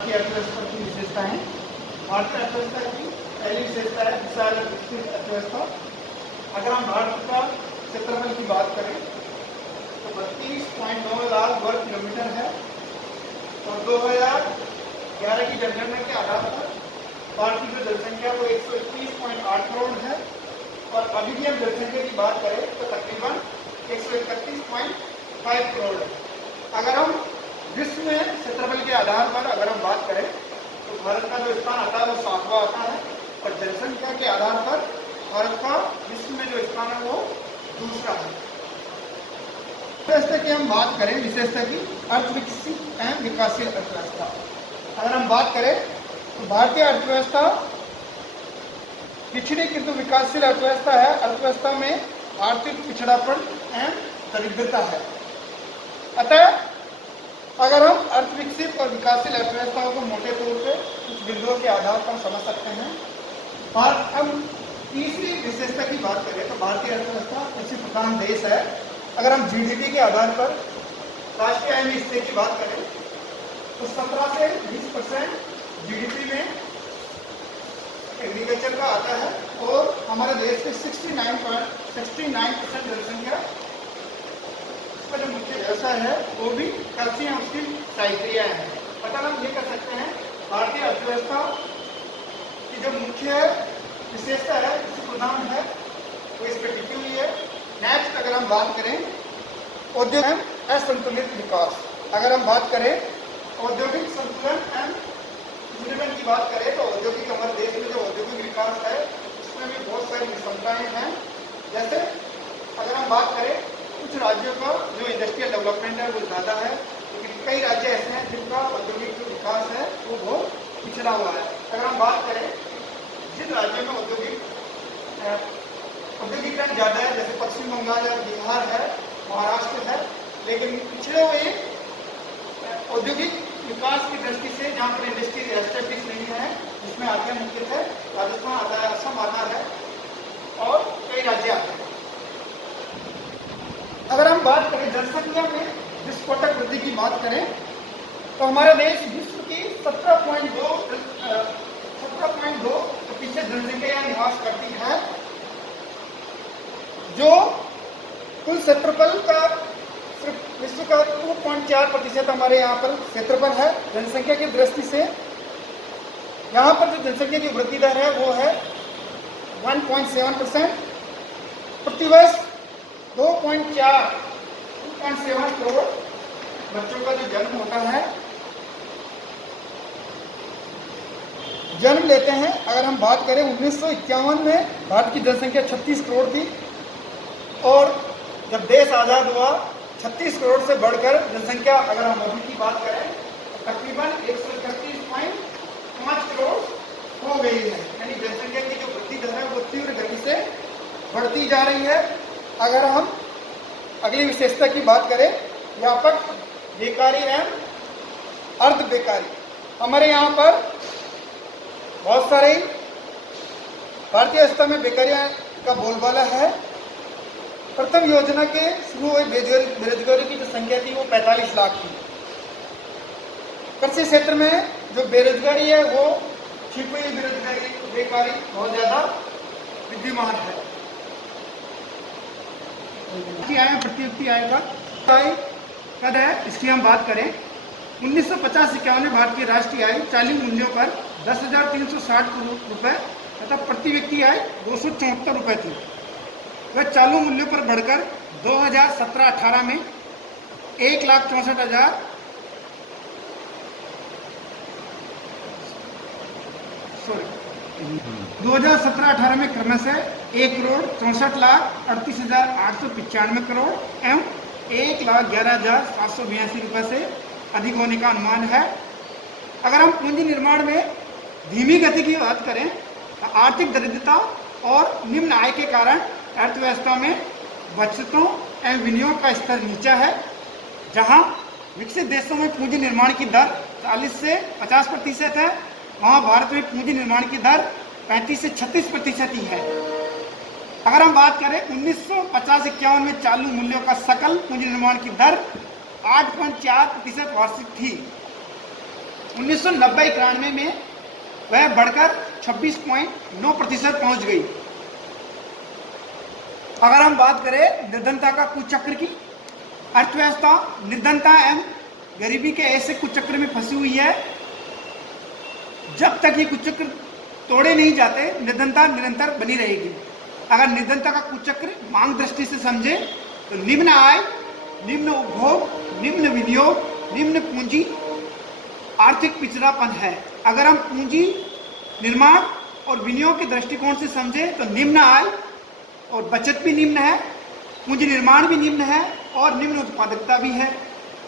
की अर्थव्यवस्था की विशेषताएं। भारतीय अर्थव्यवस्था की पहली विशेषता है विशाल विकसित अर्थव्यवस्था। अगर हम भारत का क्षेत्रफल की बात करें तो 32.9 लाख वर्ग किलोमीटर है और 2011 की जनगणना के आधार पर भारत की जो जनसंख्या वो 131.8 करोड़ है और अभी भी हम जनसंख्या की बात करें तो तकरीबन 131.5 करोड़ है। अगर हम विश्व में क्षेत्रफल के आधार पर अगर हम बात करें तो भारत का जो स्थान आता है वो 7वां आता है और जनसंख्या के आधार पर भारत का विश्व में जो स्थान है वो दूसरा है। अर्थव्यवस्था की हम बात करें विशेषता की अर्थ विकसित एवं विकासशील अर्थव्यवस्था। अगर हम बात करें तो भारतीय अर्थव्यवस्था पिछड़ी किंतु विकासशील अर्थव्यवस्था है। अर्थव्यवस्था में आर्थिक पिछड़ापन एवं दरिद्रता है। अतः अगर हम अर्थ विकसित और विकासशील अर्थव्यवस्थाओं को मोटे तौर पे कुछ बिंदुओं के आधार पर समझ सकते हैं। भारत हम तीसरी विशेषता की बात करें तो भारतीय अर्थव्यवस्था कृषि प्रधान देश है। अगर हम जीडीपी के आधार पर राष्ट्रीय आय में हिस्से की बात करें तो 17 से 20% जीडीपी में एग्रीकल्चर का आता है और हमारे देश के 69% जनसंख्या का जो मुख्य व्यवसाय है वो भी कृषि एवं उसकी सहायता है। मतलब हम ये कर सकते हैं भारतीय अर्थव्यवस्था की जो मुख्य विशेषता है कृषि प्रधान है वो इस पर टिकी हुई है। नेक्स्ट अगर हम बात करें औद्योगिक एवं असंतुलित विकास। अगर हम बात करें औद्योगिक संतुलन एवं संतुलन की बात करें तो औद्योगिक हमारे देश में जो औद्योगिक विकास है उसमें भी बहुत सारी विषमताएं हैं। जैसे अगर हम बात करें कुछ राज्यों का जो इंडस्ट्रियल डेवलपमेंट है वो ज़्यादा है लेकिन कई राज्य ऐसे हैं जिनका औद्योगिक जो विकास है वो बहुत पिछड़ा हुआ है। अगर हम बात करें जिन राज्यों में औद्योगिकरण ज़्यादा है जैसे पश्चिम बंगाल है, बिहार है, महाराष्ट्र है, लेकिन पिछड़े हुए औद्योगिक विकास की दृष्टि से जहाँ पर इंडस्ट्री एस्टेब्लिश नहीं है जिसमें आते हैं मुख्यतः राजस्थान आता है, असम आता है और कई राज्य आते हैं। अगर हम बात करें जनसंख्या में विस्फोटक वृद्धि की बात करें तो हमारा देश विश्व की 17.2% जनसंख्या यहाँ निवास करती है। जो कुल क्षेत्रफल का विश्व का 2.4% हमारे यहाँ पर क्षेत्रफल है। जनसंख्या की दृष्टि से यहाँ पर जो जनसंख्या की वृद्धि दर है वो है 1.7%। प्रतिवर्ष 2.7 करोड़ बच्चों का जो जन्म होता है जन्म लेते हैं। अगर हम बात करें 1951 में भारत की जनसंख्या 36 करोड़ थी और जब देश आज़ाद हुआ 36 करोड़ से बढ़कर जनसंख्या अगर हम अभी की बात करें तो तकरीबन 131.5 करोड़ हो गई है। यानी जनसंख्या की जो वृद्धि दर है वो तीव्र गति से बढ़ती जा रही है। अगर हम अगली विशेषता की बात करें व्यापक बेकारी एवं अर्ध बेकारी। हमारे यहाँ पर बहुत सारे भारतीय अवस्था में बेकारी का बोलबाला है। प्रथम योजना के शुरू हुई बेरोजगारी की जो संख्या थी वो 45 लाख थी। कृषि क्षेत्र में जो बेरोजगारी है वो छिपी हुई बेकारी बहुत ज़्यादा विद्यमान है। आय प्रति आय का कद है इसकी हम बात करें 1950-51 में भारत की राष्ट्रीय आय चालू मूल्यों पर 10,360 करोड़ रुपए तथा प्रति व्यक्ति आय 274 रुपए थी। वह चालू मूल्यों पर बढ़कर 2017-18 में 1,64,000 2017-18 में क्रमशः 1,64,38,895 करोड़ एवं 1,11,782 रुपये से अधिक होने का अनुमान है। अगर हम पूंजी निर्माण में धीमी गति की बात करें तो आर्थिक दरिद्रता और निम्न आय के कारण अर्थव्यवस्था में बचतों एवं विनियोग का स्तर नीचा है। जहां विकसित देशों में पूंजी निर्माण की दर 40 से 50% है वहां भारत में पूंजी निर्माण की दर 35 से 36% ही है। अगर हम बात करें 1950-51 में चालू मूल्यों का सकल पूंजी निर्माण की दर 8.4% वार्षिक थी 1990-91 में वह बढ़कर 26.9% पहुंच गई। अगर हम बात करें निर्धनता का कुचक्र की, अर्थव्यवस्था निर्धनता एवं गरीबी के ऐसे कुचक्र में फंसी हुई है, जब तक ये कुचक्र तोड़े नहीं जाते निर्धनता निरंतर बनी रहेगी। अगर निर्धनता का कुचक्र मांग दृष्टि से समझे तो निम्न आय, निम्न उपभोग, निम्न विनियोग, निम्न पूंजी आर्थिक पिछड़ापन है। अगर हम पूंजी निर्माण और विनियोग के दृष्टिकोण से समझे तो निम्न आय और बचत भी निम्न है, पूंजी निर्माण भी निम्न है और निम्न उत्पादकता भी है।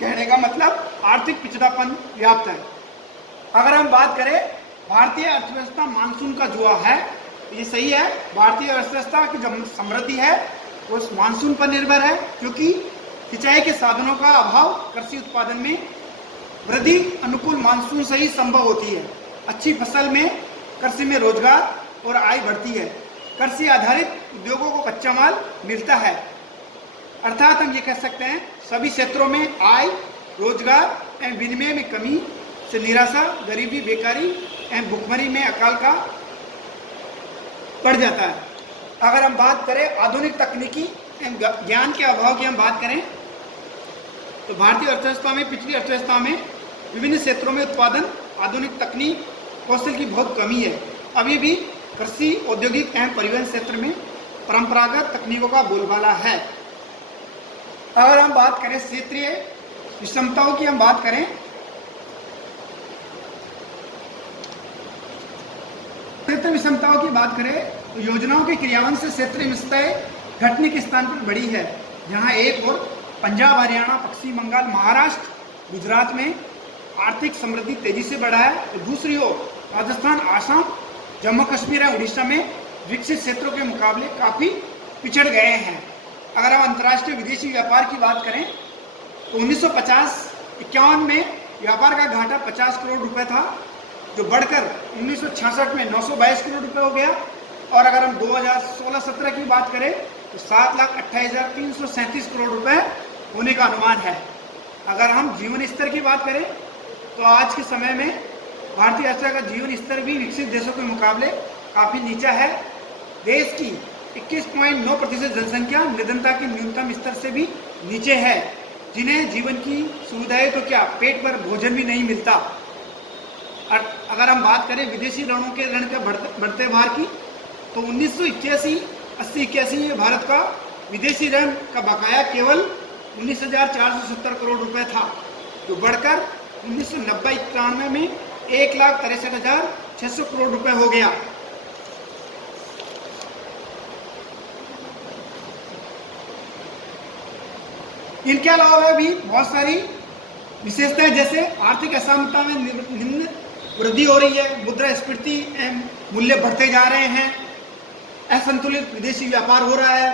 कहने का मतलब आर्थिक पिछड़ापन व्याप्त है। अगर हम बात करें भारतीय अर्थव्यवस्था मानसून का जुआ है, ये सही है। भारतीय अर्थव्यवस्था की जो समृद्धि है वो उस मानसून पर निर्भर है, क्योंकि सिंचाई के साधनों का अभाव कृषि उत्पादन में वृद्धि अनुकूल मानसून से ही संभव होती है। अच्छी फसल में कृषि में रोजगार और आय बढ़ती है। कृषि आधारित उद्योगों को कच्चा माल मिलता है। अर्थात हम ये कह सकते हैं सभी क्षेत्रों में आय, रोजगार एवं विनिमय में कमी से निराशा, गरीबी, बेकारी एवं भुखमरी में अकाल का बढ़ जाता है। अगर हम बात करें आधुनिक तकनीकी एवं ज्ञान के अभाव की हम बात करें तो भारतीय अर्थव्यवस्था में पिछली अर्थव्यवस्था में विभिन्न क्षेत्रों में उत्पादन, आधुनिक तकनीक, कौशल की बहुत कमी है। अभी भी कृषि, औद्योगिक एवं परिवहन क्षेत्र में परंपरागत तकनीकों का बोलबाला है। अगर हम बात करें क्षेत्रीय विषमताओं की हम बात करें क्षेत्र विषमताओं की बात करें तो योजनाओं के क्रियान्वयन से क्षेत्रीय विषमताएं घटने के स्थान पर बढ़ी है। जहां एक और पंजाब, हरियाणा, पश्चिम बंगाल, महाराष्ट्र, गुजरात में आर्थिक समृद्धि तेजी से बढ़ा है, तो दूसरी ओर राजस्थान, आसाम, जम्मू कश्मीर और उड़ीसा में विकसित क्षेत्रों के मुकाबले काफ़ी पिछड़ गए हैं। अगर हम अंतर्राष्ट्रीय विदेशी व्यापार की बात करें तो 1950-51 में व्यापार का घाटा 50 करोड़ रुपए था, जो बढ़कर 1966 में 922 करोड़ रुपए हो गया। और अगर हम 2016-17 की बात करें तो 7,28,337 करोड़ रुपए होने का अनुमान है। अगर हम जीवन स्तर की बात करें तो आज के समय में भारतीय अर्थव्यवस्था का जीवन स्तर भी विकसित देशों के मुकाबले काफ़ी नीचा है। देश की 21.9% जनसंख्या निर्धनता के न्यूनतम स्तर से भी नीचे है, जिन्हें जीवन की सुविधाएं तो क्या पेट भर भोजन भी नहीं मिलता। अगर हम बात करें विदेशी ऋणों के ऋण के बढ़ते भार की तो 1981-81 में भारत का विदेशी ऋण का बकाया केवल 19,470 करोड़ रुपए था, जो बढ़कर 1990-91 में 1,63,600 करोड़ रुपए हो गया। इनके अलावा भी बहुत सारी विशेषताएं, जैसे आर्थिक असमानता में निम्न वृद्धि हो रही है, मुद्रास्फीति एवं मूल्य बढ़ते जा रहे हैं, असंतुलित विदेशी व्यापार हो रहा है।